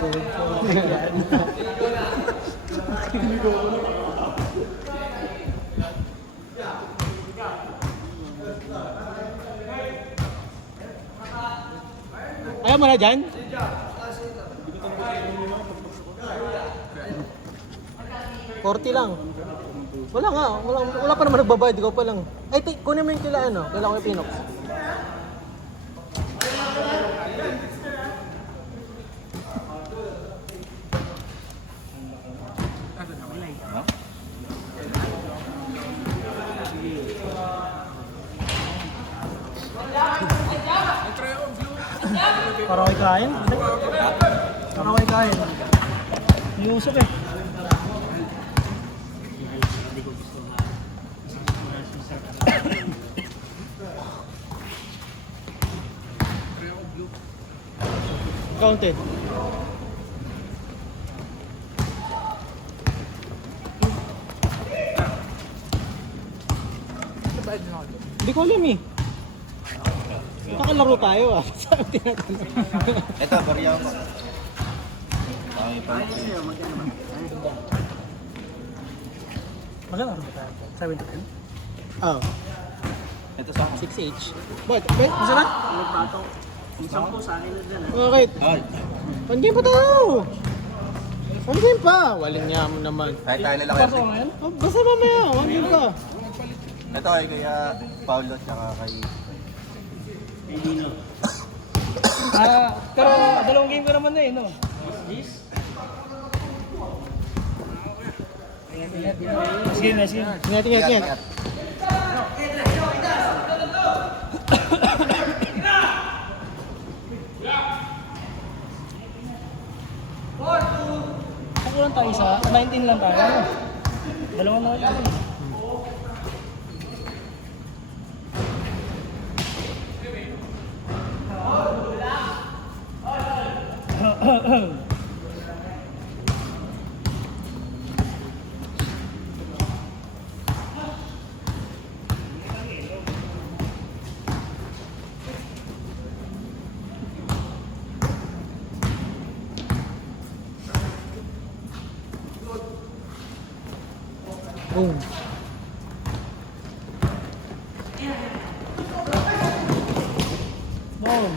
Ayaw mo na dyan? $40 lang. Wala nga, wala pa naman nagbabayad, ikaw pa lang. Ay, kunin mo yung kila ano, kailangan ko yung Pinox. Para kayo kain? Para kayo kain. Iusok eh. Counted. Hindi ko alam eh. Nakalaro tayo ah. Saan tinatanong? Ito, bariya mo. Okay, pa. Maglalaro ba tayo? 7 to 10? Oo. Ito sa 6H. Bakit? Masarap? Nagpatong. Isang po sa akin na dyan. Bakit? Ay, One game pa tayo! One game pa! Walang niya mo naman. kahit tayo nila kasi. Oh, basta mamaya, one game pa. Ito ay kaya Paulo tsaka kay... Pero dalawang game ko naman na eh, no? Sige. Ingat. Ako lang tayo isa, 19 lang tayo. Dalawang na tayo. Boom. Boom.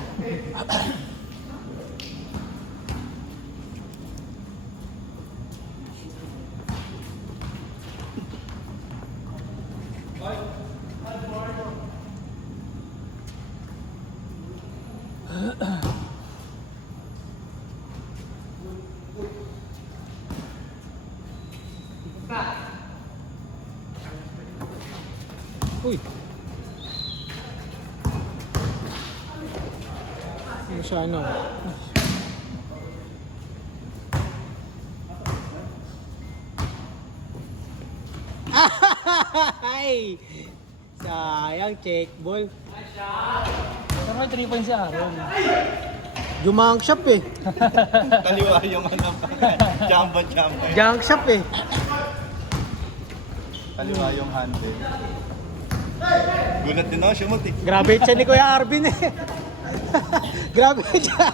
Uy. Ano siya ano? Ay! Sayang check ball. Pero may 3 points si Aaron. Jumang shop eh. Kaliwa yung ano pa. Jumbo. Junk shop eh. Kaliwa yung handle. Gulat din ako, shumot eh. Grabe siya ni Kuya Arvin eh. Grabe siya.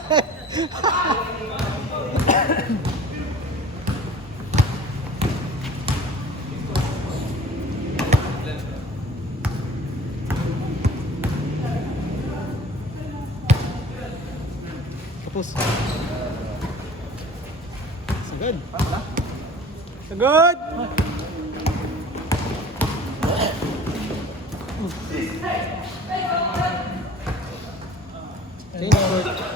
Tapos. Sagad. Sagad! Thank you.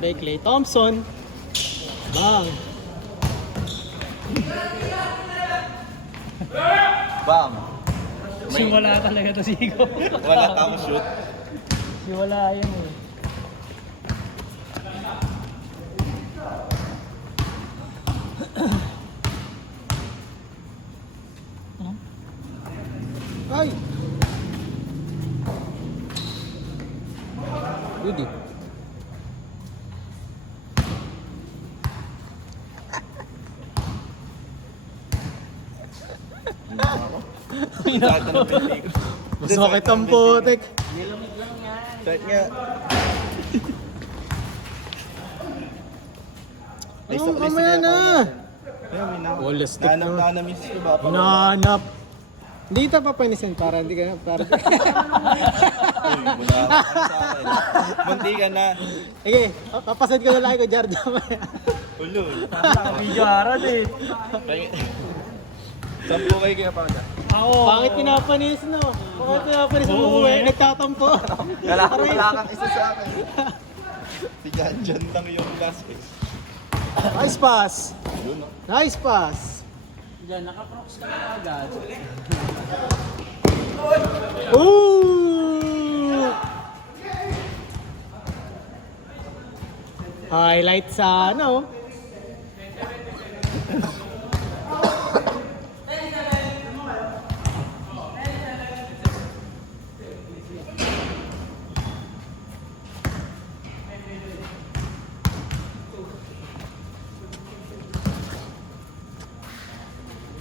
Grabe, Klay Thompson. Bang. Bam! Siwala talaga to Sigo. Wala tao shoot. Siwala yun eh. Ay! good eh. Sakit na ng pinti ko. Mas makit ang putik. Nilamig lang yan. Sakit nga. Ay, Oh, sa kulis mamaya na. na. Ayun, may na. Wala stick na. Nanamiss ko ba? Hinahanap. Hindi ito papanisin para hindi ka para. Uy, muna ako sa akin. Munti ka na. Sige, papasad ko na lang ko Jar Jar. Ulo. Video harad eh. Sampu kayo kaya pa na. Ako. Pangit pinapanis no. Pangit pinapanis mo Oo, uwi, eh. nagtatampo. Wala kang isa sa akin. Si Jan lang yung last eh. Nice pass. Yun, no? Nice pass. Diyan, naka-prox ka na agad. Ooh! Highlight sa ano?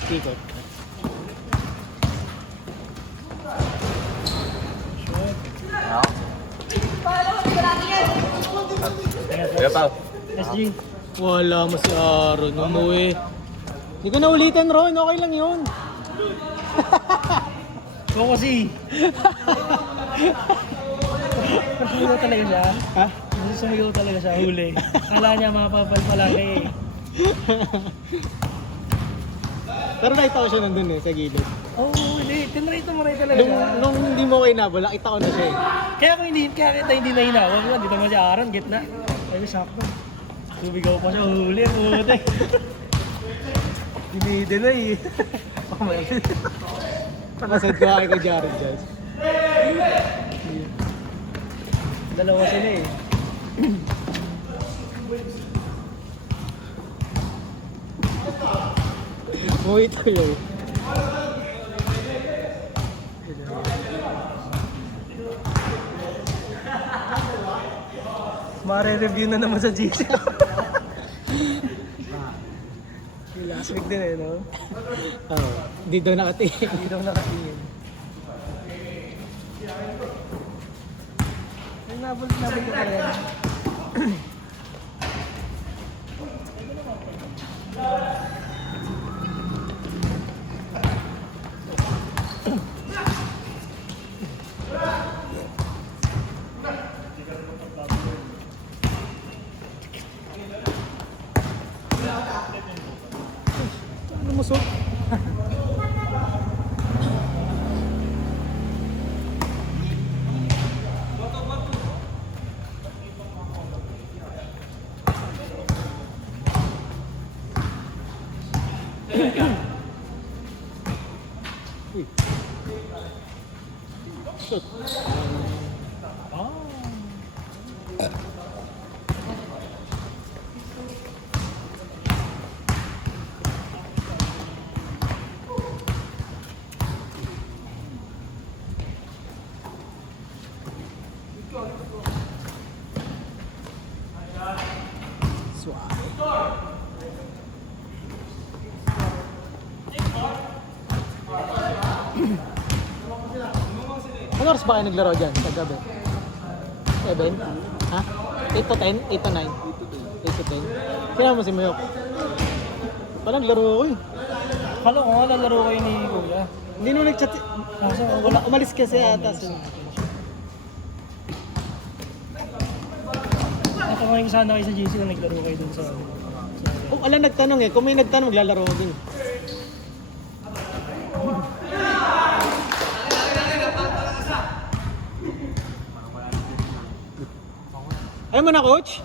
Ikot. Kaya pa. SG. Wala mo si Aaron. Umuwi. Hindi ko na ulitin, Ron. Okay lang yun. Oo kasi. Sumigaw talaga siya. Ha? Sumigaw talaga siya, huli. Kala niya mapapal palagi eh. Pero nakita ko siya nandun eh, sa gilid. Oo, hindi. Tinry talaga siya. Nung hindi mo kayo nabala, nakita ko na siya eh. Kaya kita hindi na hinawag mo. Dito mo si Aaron, gitna. Ay, sakto. Sumigaw pa siya, huli. Puti. Dinide na eh. Pasad ko ako kay Jared Jazz. Dalawa sila eh. Umuwi tuloy. Mare-review na naman sa GC. Last week din eh, no? Oo. Hindi daw nakatingin. Hindi daw nakatingin. Ay, nabal ko pa rin. Lumusog. Uy. Shoot. Ano oras ba kayo naglaro dyan sa gabi? 7? Ha? 8 to 10? 8 to 9? 8 to 10? Kailan mo si Mayok? Parang naglaro ako eh. Kala ko nga lalaro kayo ni Kuya. Hindi nung nag-chat. Kaso wala. Umalis kasi ata. Ako ngayon sana kayo sa GC na naglaro kayo dun sa... Oh, alam nagtanong eh. Kung may nagtanong, maglalaro ako din. Ayaw mo na, coach?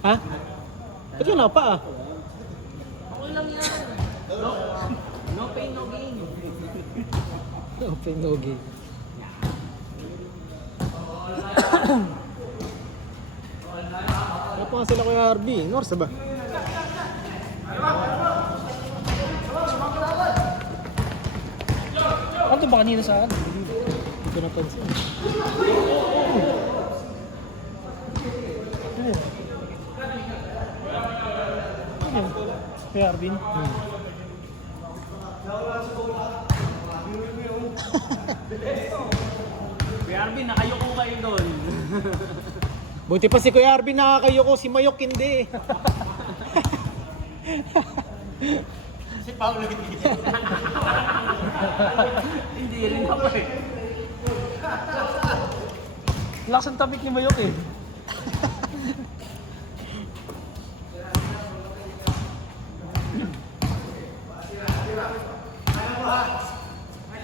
Ha? Ba't yun na pa ah? Okay lang yan. No pain, no gain. Open no game. Kaya pa nga sila Kuya RB. Norsa ba? Ano ba kanina sa akin? Hindi ko napansin. Kay Arvin. Kuya Arvin, nakayoko kayo doon. Buti pa si Kuya Arvin nakakayoko, si Mayok hindi. Si Paolo hindi. Hindi rin ako eh. Lakas ang tapik ni Mayok eh.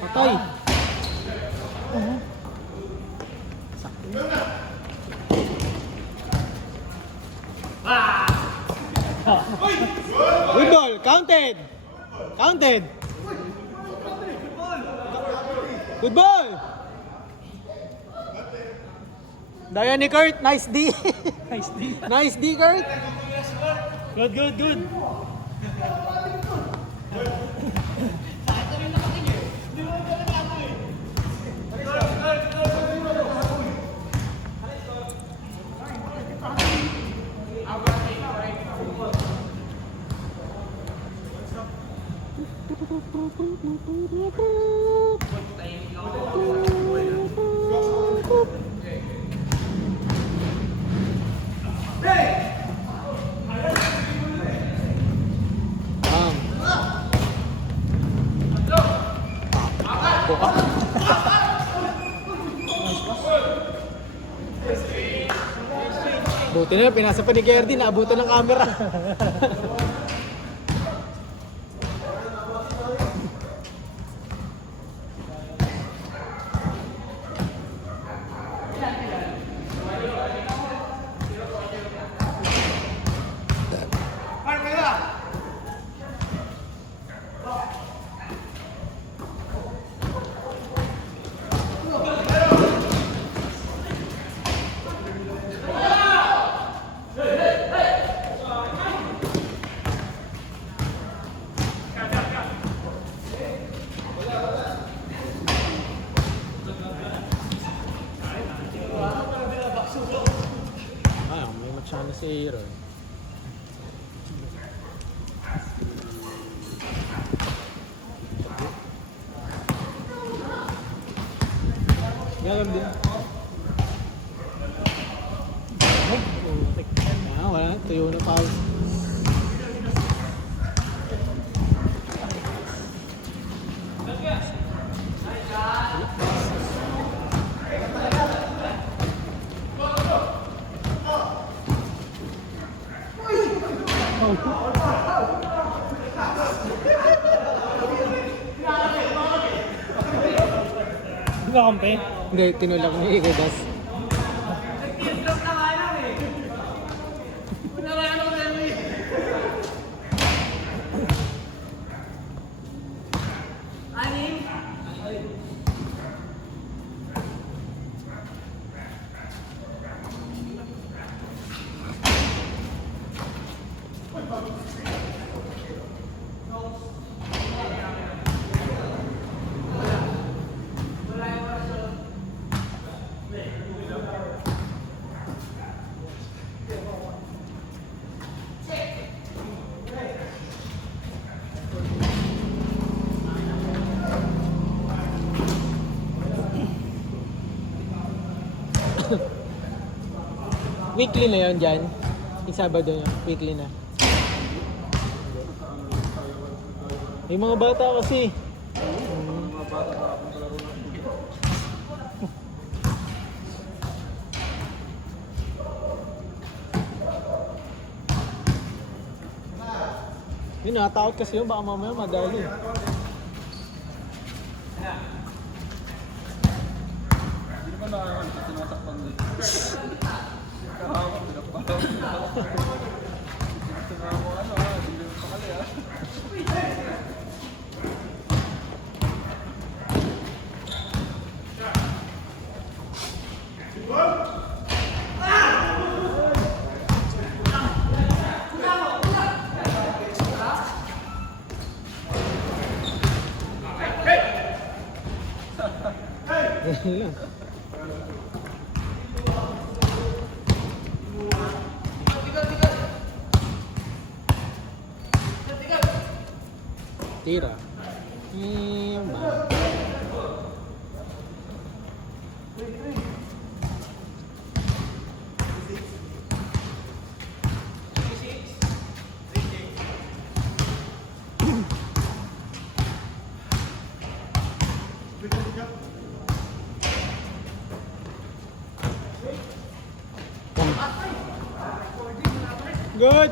Patay. Good ball, counted. Counted. Good ball. Daya ni Kurt, nice D. Nice D. Nice D, Kurt. Good, good, good. Buti na, pinasa pa ni Gerdy, naabutan ng camera. Ah, may matsana si Aaron. Galam din. Ah, wala. Tuyo na pause. Di ba kampe? Hindi, tinulak ni Ikedas. Weekly na yun dyan. Yung Sabado yun, weekly na. Yung mga bata kasi. Yun, nakatakot kasi yun. Baka mamaya madali. Yan lang. Tira. Ba? Good.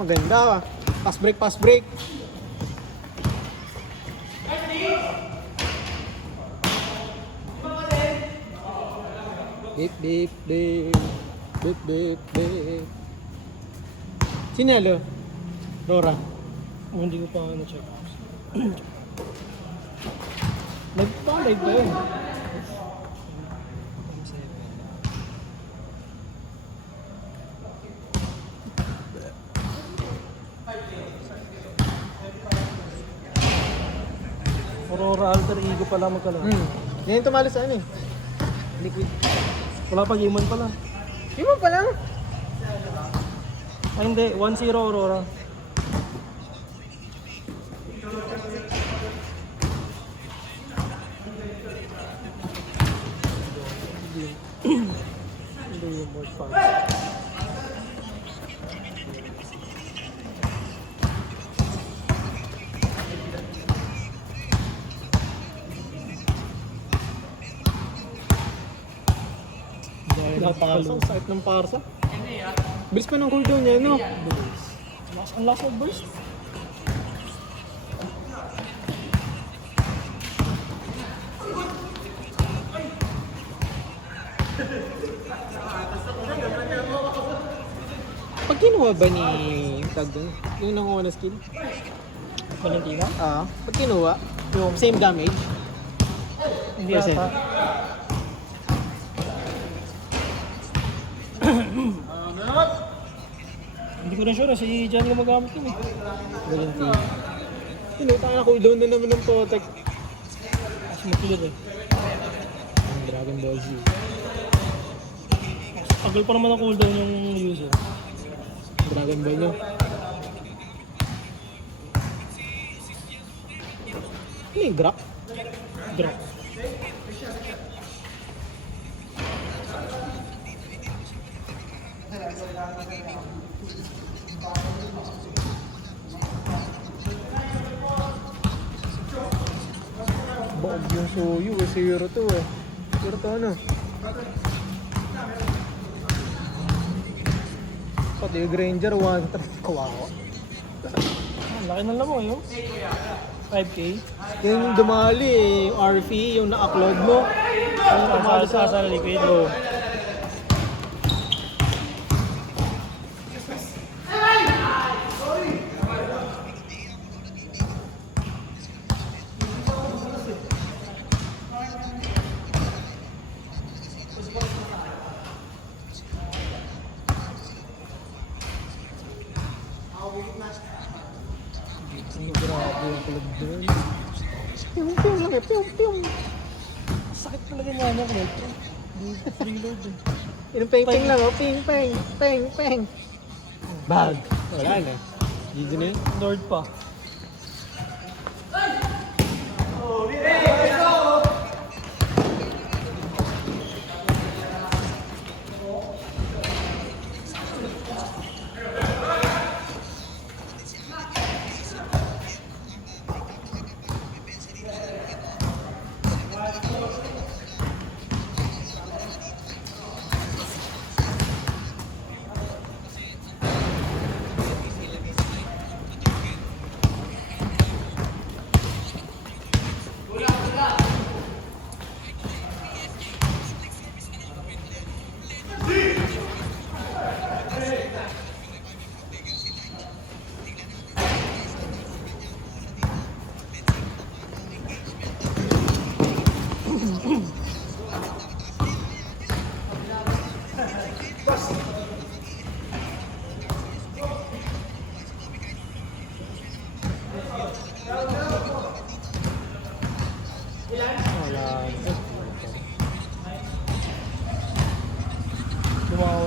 Maganda. Pass break, pass break. Beep, beep, beep. Beep, beep, beep. Sinelo? Rora. Oh, hindi ko pa na-check. Nag-live ba yun? Aurora Alter Ego pala magkala. Yan yung tumalo sa ano eh. Liquid. Wala pa Game 1 pala. Di mo pa lang? Ay hindi, 1-0 Aurora. Hindi yung more fun. Parsa, ang sakit ng parsa. Bilis pa ng cooldown niya, no? Ang last of burst. Pag kinuha ba ni tag doon? Yung nanguha na skill? Valentina? Pag kinuha, yung same damage? Hindi Percent. ata. Hindi ko rin sure, si Jan gumagamit yun eh. Valentina. Tinutang na cooldown na naman ng protect. Kasi mag-clear eh. Ang Dragon Ball Z. Tagal pa naman ang cooldown yung user. Dragon Ball nyo. Ano yung grap? Drop. Bog yung Suyu, 0 to eh. 0 to ano? Pati yung Granger, 1-3. Kawawa. Ang laki ng lamang yun. 5K. Yan yung dumali eh, yung RV, yung na-upload mo. Yung tumalo Sa liquid. Oh. Grabe yung kulog doon. Piyong lang eh, piyong. Sakit talaga niya niya ko. Reload eh. Yung peng-peng lang oh, ping-peng, peng-peng. Bag. Wala na. GG na yun. Lord pa.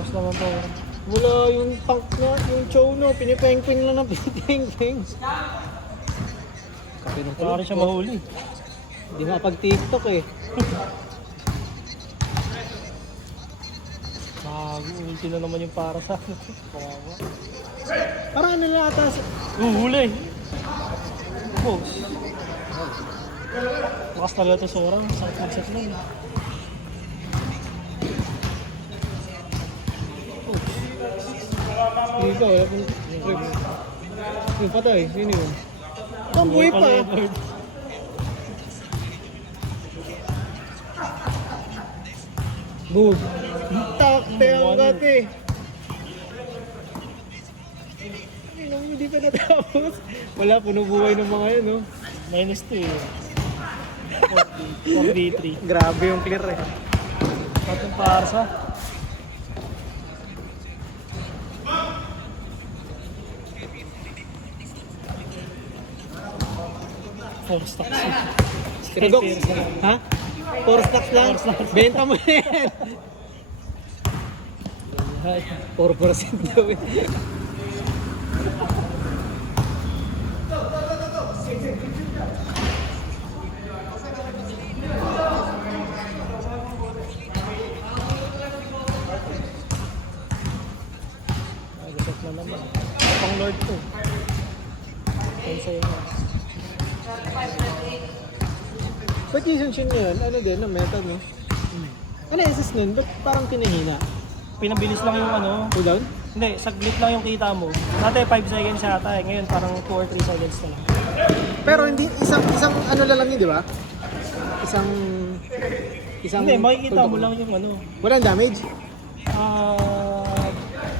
Tapos naman to. Wala yung tank na, yung chow no, pinipeng-peng lang ng pinipeng-peng. Kape ng Wala rin siya mahuli. Hindi makapag-tiktok eh. Ulti na naman yung para sa akin. Kawawa. Parang ano lang ata, Huli! Boss. Lakas talaga ito Sora. Sakit mag-set lang. dito, wala pong yung patay, sino yun? Ang buhay pa! Boom! Takte ang gati! Hindi pa natapos. Wala, puno buhay ng mga yan, no? -2 eh. 4v3. Grabe yung clear eh. Patong parsa. Four stocks. Tiragok! Ha? 4 stacks lang? Benta mo na yan! 4% daw eh. Nag-set na naman. Pang Lord to. Sensei na. Ba't yung Shin yun? Ano din, no? Metal, no? Ano SS nun? Ba't parang pinahina? Pinabilis lang yung ano. Cooldown? Hindi, saglit lang yung kita mo. Dati 5 seconds yata eh. Ngayon parang 2 or 3 seconds na lang. Pero hindi, isang ano lang yun, di ba? Isang Hindi, makikita mo lang yung ano. Walang damage?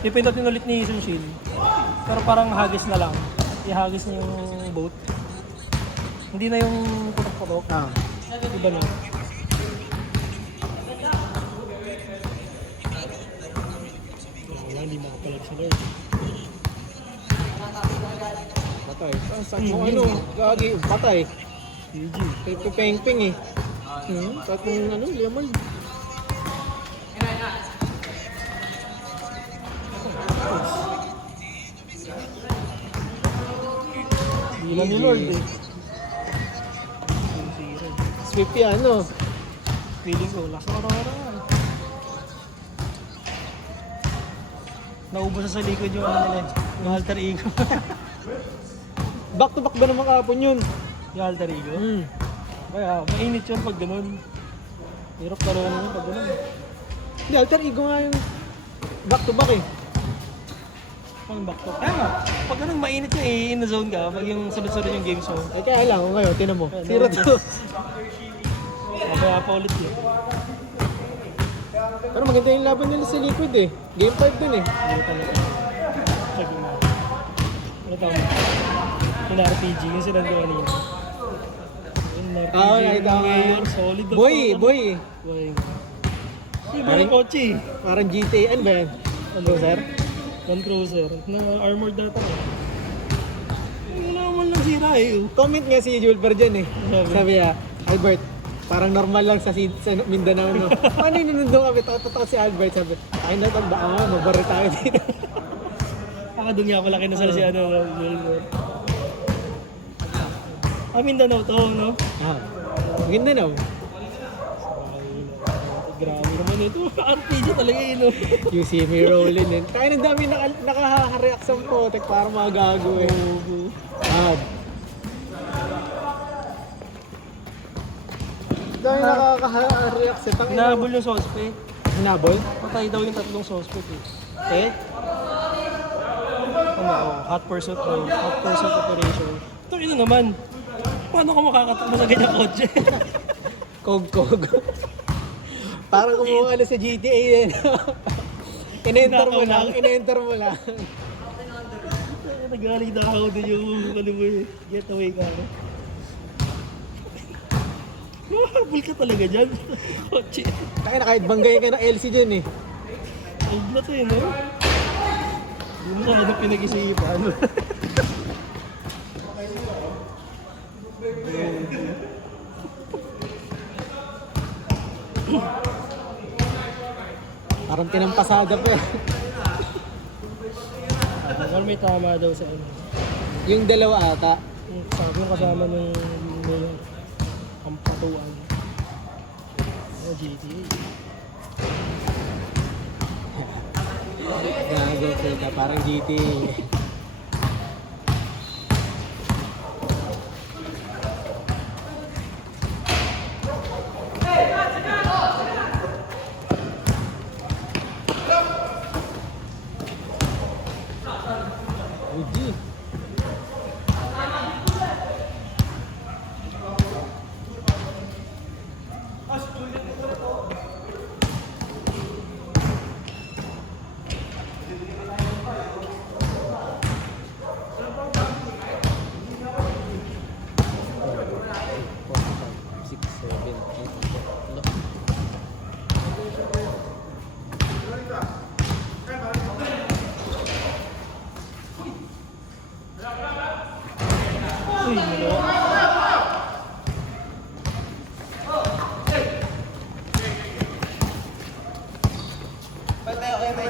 Pipindutin ulit ni Sun Shin. Pero parang hagis na lang. Ihagis na yung boat. Hindi na yung putok-putok. Ah. Iba na. Wala, hindi makapalag sa Lord. Patay. Ang sakit mo ano, gagi, patay. GG. Peng-peng eh. Kahit yung ano, lemon. Hindi na ni Lord eh. Swift yan, no? Feeling ko, last orang-orang. Naubos na sa likod yung ano nila, yung alter ego. Back to back ba naman kahapon yun? Yung alter ego. Kaya, mainit yun pag ganun. Hirap talaga naman pag ganun. Hindi, alter ego nga yung back to back eh. Pang back to. Kaya nga, pag ganun mainit yun eh, in the zone ka, pag yung sunod-sunod yung game show. Eh kaya lang, ngayon, tinan mo. 0-2. Kaya pa ulit yun. Pero maganda yung laban nila sa Liquid eh. Game 5 dun eh. Hindi talaga. Sige mo. Ano tawag mo? Yung RPG, yung sinando kanina. Yung RPG, Nakita ko. Mayor, solid. Boy. Boy. Iba yung kotse. Parang GTA. Ano ba yan? Ano sir? Land Cruiser. Na armored data. Wala naman lang sira eh. Comment nga si Julper dyan eh. Sabi? Sabi niya, Albert, parang normal lang sa Mindanao no. Ano yung nandun kami? Totoo si Albert. Sabi, ay na tanda ka nga, mabaril tayo dito. Baka doon nga pala kinasal si ano. Mindanao to, no? Ah, Mindanao. Grabe naman ito. RPG talaga yun, no? You see me rolling in. Kaya ng dami nakareact sa protect para mga gago eh. Ah. Dahil nakaka-react sa tangin. Hinabol yung suspect. Hinabol? Patay daw yung 3 suspect eh. Eh? Ano, hot pursuit daw. Hot pursuit operation. Ito ino naman. Paano ka makakatakbo sa ganyang kotse? Kog-kog. Parang kumuha ka sa GTA eh. In-enter mo lang, in-enter mo lang. Nagaling na ako din yung ano mo eh. Getaway ka no? Mahabol ka talaga dyan. Kotse. Kaya na kahit banggay ka ng LC dyan eh. Old na to eh, no? Hindi mo na ano pinag-isipan. Parang pinampasada pa eh. Pero may tama daw sa ano. Yung dalawa ata. Yung sabi yung kasama nung mayor. Ang patuan. GTA. Gago kita, parang GTA. Uji. Six, seven, eight, Uy, nalawa. Pwede, okay, may